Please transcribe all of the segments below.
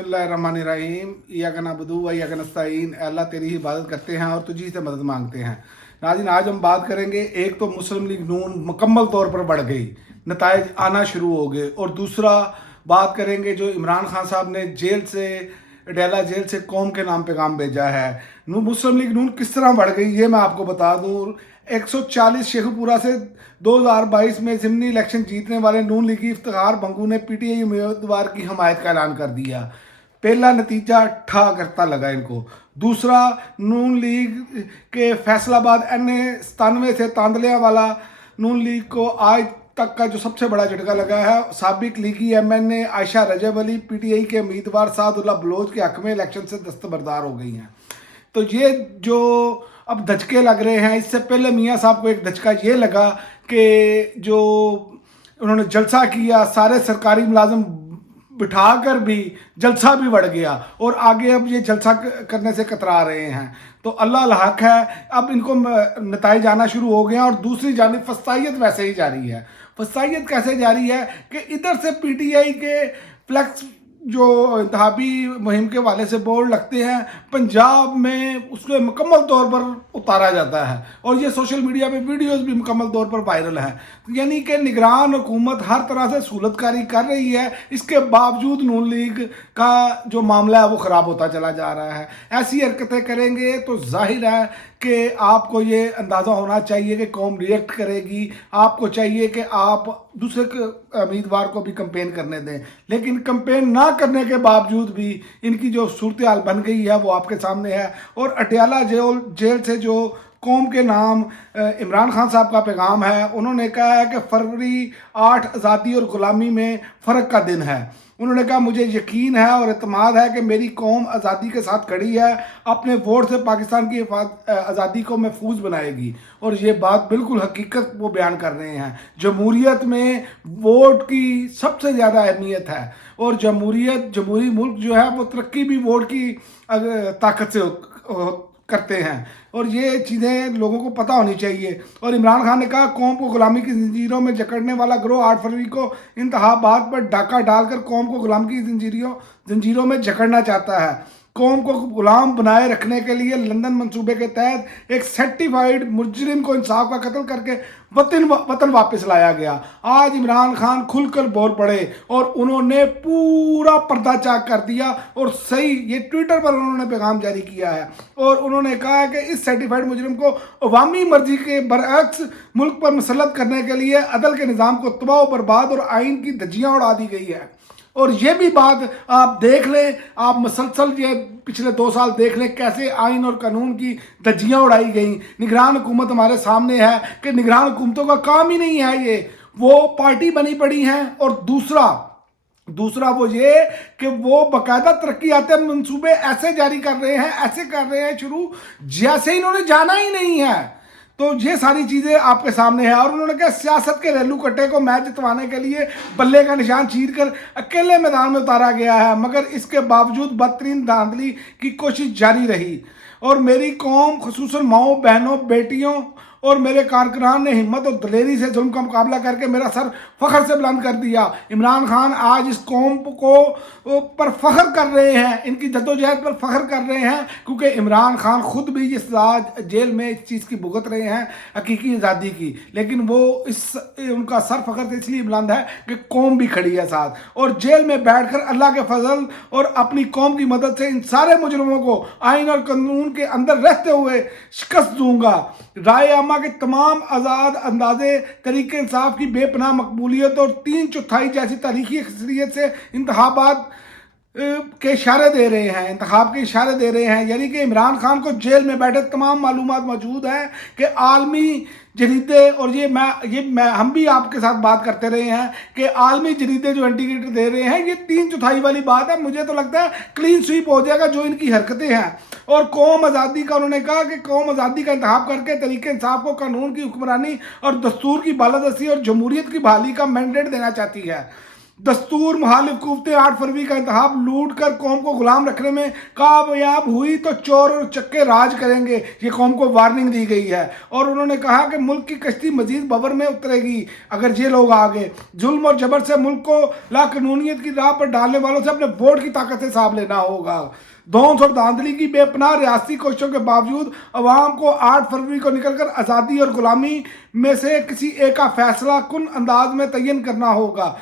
बिस्मिल्लाहिर्रहमानिर्रहीम इय्याका नअबुदु व इय्याका नस्तईन। अल्लाह तेरी ही इबादत करते हैं और तुझी से मदद मांगते हैं। नाज़रीन, आज हम बात करेंगे, एक तो मुस्लिम लीग नून मुकम्मल तौर पर बढ़ गई, नताइज आना शुरू हो गए, और दूसरा बात करेंगे जो इमरान खान साहब ने जेल से, अडयाला जेल से कौम के नाम पैगाम भेजा है। मुस्लिम लीग नून किस तरह बढ़ गई ये मैं आपको बता दूँ। 140 शेखुपुरा से 2022 में ज़िमनी इलेक्शन जीतने वाले नून लीगी इफ्तिखार बंगू ने पीटीआई उम्मीदवार की हमायत का ऐलान कर दिया। पहला नतीजा ठा करता लगा इनको। दूसरा, नून लीग के फैसलाबाद NA97 से तांदलिया वाला नून लीग को आज तक का जो सबसे बड़ा झटका लगा है। साबिक लीगी MNA आयशा रजब अली पीटीआई के उम्मीदवार सादुल्ला बलोच के हक में इलेक्शन से दस्तबरदार हो गई हैं। तो ये जो अब धचके लग रहे हैं, इससे पहले मियाँ साहब को एक धचका ये लगा कि जो उन्होंने जलसा किया, सारे सरकारी मुलाजिम बिठाकर भी जलसा भी बढ़ गया, और आगे अब ये जलसा करने से कतरा रहे हैं। तो अल्लाह हक है, अब इनको नताइज आना शुरू हो गए हैं। और दूसरी जानिब फसाइयत वैसे ही जारी है। फसाइयत कैसे जारी है कि इधर से पीटीआई के फ्लैक्स जो इंतखाबी मुहिम के वाले से बोर्ड लगते हैं, पंजाब में उसको मुकम्मल तौर पर उतारा जाता है, और ये सोशल मीडिया पे वीडियोस भी मुकम्मल तौर पर वायरल हैं। यानी कि निगरान हुकूमत हर तरह से सहूलतकारी कर रही है, इसके बावजूद नून लीग का जो मामला है वो ख़राब होता चला जा रहा है। ऐसी हरकतें करेंगे तो जाहिर है कि आपको ये अंदाज़ा होना चाहिए कि कौम रिएक्ट करेगी। आपको चाहिए कि आप दूसरे उम्मीदवार को भी कंपेन करने दें, लेकिन कंपेन ना करने के बावजूद भी इनकी जो सूरत हाल बन गई है वो आपके सामने है। और अडयाला जेल से जो कौम के नाम इमरान खान साहब का पैगाम है, उन्होंने कहा है कि फरवरी 8 आज़ादी और ग़ुलामी में फ़र्क का दिन है। उन्होंने कहा, मुझे यकीन है और एतमाद है कि मेरी कौम आज़ादी के साथ खड़ी है, अपने वोट से पाकिस्तान की आज़ादी को महफूज बनाएगी। और ये बात बिल्कुल हकीकत वो बयान कर रहे हैं। जमहूरियत में वोट की सबसे ज़्यादा अहमियत है, और जमहूरी मुल्क जो है वो तरक्की भी वोट की ताकत से करते हैं, और ये चीज़ें लोगों को पता होनी चाहिए। और इमरान खान ने कहा, कौम को गुलामी की जंजीरों में जकड़ने वाला गिरोह 8 फरवरी को इंतखाबात पर डाका डालकर कौम को गुलाम की जंजीरों में जकड़ना चाहता है। कौम को गुलाम बनाए रखने के लिए लंदन मंसूबे के तहत एक सर्टिफाइड मुजरिम को इंसाफ का कत्ल करके वतन वापस लाया गया। आज इमरान खान खुलकर बोल पड़े और उन्होंने पूरा पर्दा चाक कर दिया, और सही ये ट्विटर पर उन्होंने पैगाम जारी किया है, और उन्होंने कहा है कि इस सर्टिफाइड मुजरिम को अवामी मर्जी के बरअक्स मुल्क पर मुसल्लत करने के लिए अदल के निज़ाम को तबाह बर्बाद और आइन की धज्जियाँ उड़ा दी गई है। और ये भी बात आप देख लें, आप मसलसल ये पिछले 2 साल देख लें कैसे आइन और कानून की धज्जियाँ उड़ाई गई। निगरान हुकूमत हमारे सामने है कि निगरान हुकूमतों का काम ही नहीं है, ये वो पार्टी बनी पड़ी हैं। और दूसरा वो ये कि वो बाकायदा तरक्की आते मंसूबे ऐसे जारी कर रहे हैं, ऐसे कर रहे हैं शुरू जैसे इन्होंने जाना ही नहीं है। तो ये सारी चीज़ें आपके सामने है। और उन्होंने कहा, सियासत के रेलू कट्टे को मैच जितवाने के लिए बल्ले का निशान चीर कर अकेले मैदान में उतारा गया है, मगर इसके बावजूद बदतरीन धांधली की कोशिश जारी रही। और मेरी कौम, खुसूसन माओ बहनों बेटियों और मेरे कारकुनान ने हिम्मत और दलेरी से जुल्म का मुकाबला करके मेरा सर फख्र से बुलंद कर दिया। इमरान खान आज इस कौम को पर फख्र कर रहे हैं, इनकी जद्दोजहद पर फख्र कर रहे हैं, क्योंकि इमरान खान खुद भी इस जेल में इस चीज़ की भुगत रहे हैं, हकीकी आज़ादी की। लेकिन वो उनका सर फख्र से इसलिए बुलंद है कि कौम भी खड़ी है साथ। और जेल में बैठकर अल्लाह के फजल और अपनी कौम की मदद से इन सारे मुजरिमों को आइन और कानून के अंदर रहते हुए शिकस्त दूंगा। राय आमा के तमाम आज़ाद अंदाजे तरीके इंसाफ की बेपनाह मकबूलियत और 3/4 जैसी तारीखी अक्सरियत से इंतखाबात के इशारे दे रहे हैं, इंतखाब के इशारे दे रहे हैं। यानी कि इमरान खान को जेल में बैठे तमाम मालूमात मौजूद हैं कि आलमी जरीदे, और हम भी आपके साथ बात करते रहे हैं कि आलमी जरीदे जो इंडिकेटर दे रहे हैं, ये 3/4 वाली बात है। मुझे तो लगता है क्लीन स्वीप हो जाएगा जो इनकी हरकतें हैं। और कौम आज़ादी का, उन्होंने कहा कि कौम आज़ादी का इंतखाब करके तरीके इंसाफ को, कानून की हुक्मरानी और दस्तूर की बालादस्ती और जमहूरियत की बहाली का मैंडेट देना चाहती है। दस्तूर मुखालिफ कुव्वतें 8 फरवरी का इंतखाब लूट कर कौम को गुलाम रखने में कामयाब हुई तो चोर और चक्के राज करेंगे, ये कौम को वार्निंग दी गई है। और उन्होंने कहा कि मुल्क की कश्ती मजीद बबर में उतरेगी अगर ये लोग आगे। जुल्म और जबर से मुल्क को लाकानूनियत की राह पर डालने वालों से अपने वोट की ताकत से हिसाब लेना होगा। धौंस और धांधली की बेपनाह रियासती कोशिशों के बावजूद अवाम को 8 फरवरी को निकलकर आज़ादी और गुलामी में से किसी एक का फैसला कुन अंदाज में तयन करना होगा।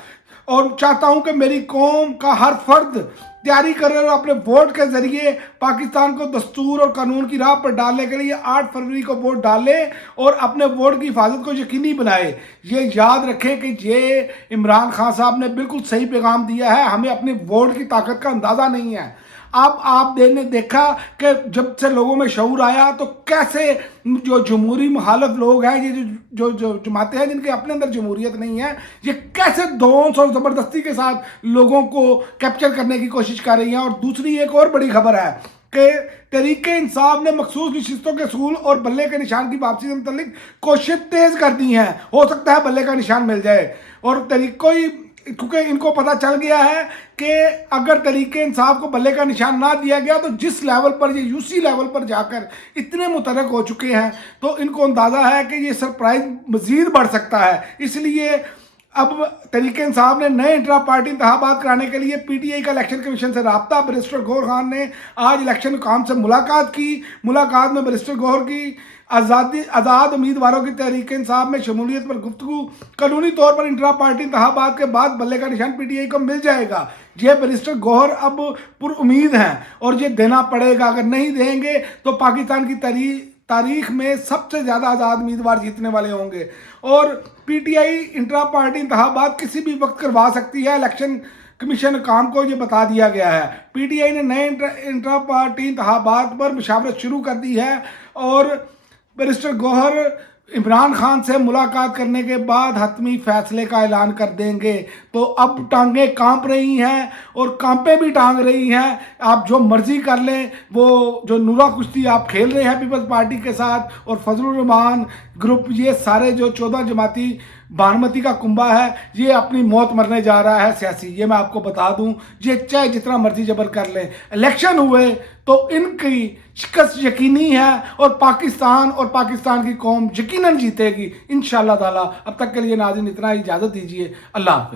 और चाहता हूं कि मेरी कौम का हर फर्द तैयारी करे और अपने वोट के जरिए पाकिस्तान को दस्तूर और कानून की राह पर डालने के लिए 8 फरवरी को वोट डाले और अपने वोट की हिफाजत को यकीनी बनाए। ये याद रखें कि ये इमरान खान साहब ने बिल्कुल सही पैगाम दिया है, हमें अपने वोट की ताकत का अंदाज़ा नहीं है। अब आपने देखा कि जब से लोगों में शऊर आया तो कैसे जो जमहूरी मुखालिफ लोग हैं, ये जो जमातें हैं जिनके अपने अंदर जमहूरियत नहीं है, ये कैसे धौंस और ज़बरदस्ती के साथ लोगों को कैप्चर करने की कोशिश कर रही हैं। और दूसरी एक और बड़ी खबर है कि तहरीक इंसाफ ने मखसूस नशिस्तों के असूल और बल्ले के निशान की वापसी से मुतल्लिक कोशिश तेज़ कर दी हैं। हो सकता है बल्ले का निशान मिल जाए। और तहरीको क्योंकि इनको पता चल गया है कि अगर तहरीके इंसाफ को बल्ले का निशान ना दिया गया तो जिस लेवल पर ये यूसी लेवल पर जाकर इतने मुतरक हो चुके हैं, तो इनको अंदाज़ा है कि ये सरप्राइज मज़ीद बढ़ सकता है। इसलिए अब तहरीके इंसाफ ने नए इंट्रा पार्टी इंतखाबात कराने के लिए पीटीआई का इलेक्शन कमीशन से रब्ता। बैरिस्टर गौहर खान ने आज इलेक्शन हुकाम से मुलाकात की। मुलाकात में बैरिस्टर गौहर की आज़ाद उम्मीदवारों की तहरीक इंसाफ में शमूलियत पर गुफ्तगू। कानूनी तौर पर इंट्रा पार्टी इंतखाबात के बाद बल्ले का निशान पीटीआई को मिल जाएगा। ये बैरिस्टर गौहर अब पुरुम्मीद हैं और ये देना पड़ेगा। अगर नहीं देंगे तो पाकिस्तान की तारीख में सबसे ज़्यादा आज़ाद उम्मीदवार जीतने वाले होंगे। और पीटीआई इंट्रा पार्टी इंतखाबात किसी भी वक्त करवा सकती है, इलेक्शन कमीशन काम को ये बता दिया गया है। पीटीआई ने नए इंट्रा पार्टी इंतखाबात पर मुशावरत शुरू कर दी है और बैरिस्टर गौहर इमरान खान से मुलाकात करने के बाद हतमी फैसले का ऐलान कर देंगे। तो अब टांगें कांप रही हैं और कांपे भी टांग रही हैं। आप जो मर्जी कर लें, वो जो नूरा कुश्ती आप खेल रहे हैं पीपल्स पार्टी के साथ और फजलुर रहमान ग्रुप, ये सारे जो 14 जमाती बानमती का कुंबा है, ये अपनी मौत मरने जा रहा है सियासी। ये मैं आपको बता दूं, ये चाहे जितना मर्जी जबर कर लें, इलेक्शन हुए तो इनकी शिकस्त यकीनी है और पाकिस्तान की कौम यकीनन जीतेगी इंशाअल्लाह ताला। अब तक के लिए नाज़रीन इतना ही, इजाज़त दीजिए। अल्लाह हाफ़िज़।